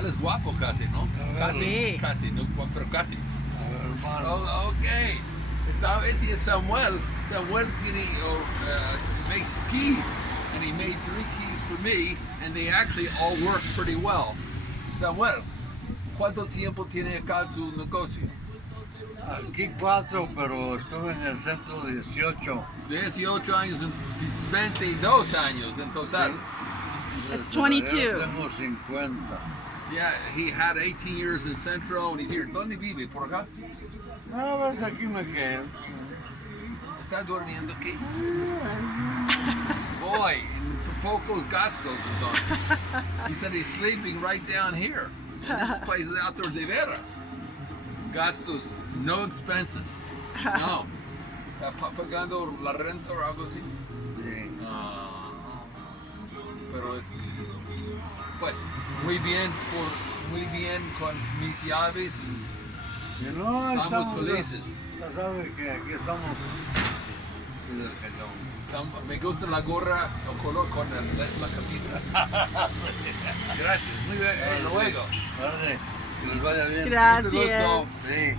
Él es guapo casi, ¿no? Casi, Sí. casi, no, pero casi. A ver, hermano. Oh, ok. Esta vez sí es Samuel. Samuel tiene, makes keys, and he made 3 keys for me, and they actually all work pretty well. Samuel, ¿cuánto tiempo tiene acá su negocio? Aquí 4, pero estuve en el centro 18. 18 años, 22 años en total. It's Desde la guerra 22. Tengo 50. Yeah, he had 18 years in Centro, and he's here. ¿Dónde vive? ¿Por acá? A ver, aquí me quedo. ¿Está durmiendo aquí? Boy, pocos gastos entonces. He said he's sleeping right down here. This place is outdoor de veras. Gastos, no expenses. No. ¿Está pagando la renta o algo así? Sí. Ah, pero es, pues, muy bien con mis llaves y Y no, estamos felices. Ya sabe que aquí estamos. Y del gelón. Me gusta la gorra o color con la camisa. Gracias, muy bien. Luego. Vale, que les vaya bien. Gracias. Mucho gusto. Sí.